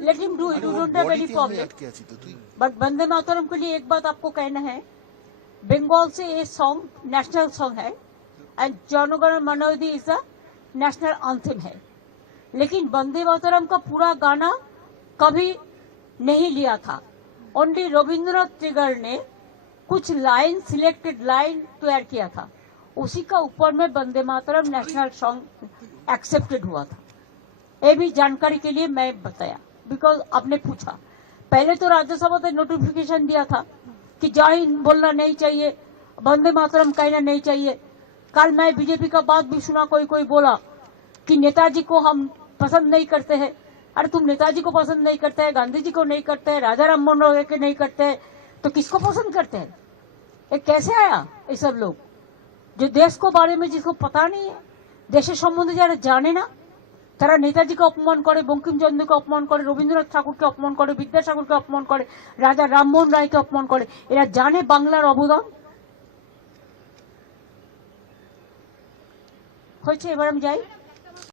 Late him do it, you don't have any problem. But Vande Mataram के लिए एक बात आपको कहना है, बंगाल से ये सॉन्ग नेशनल सॉन्ग है एंड जनगण मन अधि इज द नेशनल एंथम है, लेकिन वंदे मातरम का पूरा गाना कभी नहीं लिया था। ओनली रविंद्रनाथ टैगोर ने कुछ लाइन, सिलेक्टेड लाइन तैयार किया था, उसी का ऊपर में Vande Mataram national song accepted हुआ था। ये भी जानकारी के लिए मैं बताया, बिकॉज आपने पूछा। पहले तो राज्यसभा ने नोटिफिकेशन दिया था कि जय हिंद बोलना नहीं चाहिए, वंदे मातरम कहना नहीं चाहिए। कल मैं बीजेपी का बात भी सुना, कोई कोई बोला कि नेताजी को हम पसंद नहीं करते हैं। अरे तुम नेताजी को पसंद नहीं करते हैं, गांधी जी को नहीं करते हैं, राजा राम मोहन राय के नहीं करते हैं, तो किसको पसंद करते हैं? ये कैसे आया ये सब लोग जो देश को बारे में जिसको पता नहीं है, देशेर सम्बन्धे যারা জানে না, তারা নেতাজিকে অপমান করে, বঙ্কিমচন্দ্রকে অপমান করে, রবীন্দ্রনাথ ঠাকুরকে অপমান করে, বিদ্যাসাগরকে অপমান করে, রাজা রামমোহন রায়কে অপমান করে। এরা জানে বাংলার অবদান হয়েছে। এবার আমি যাই।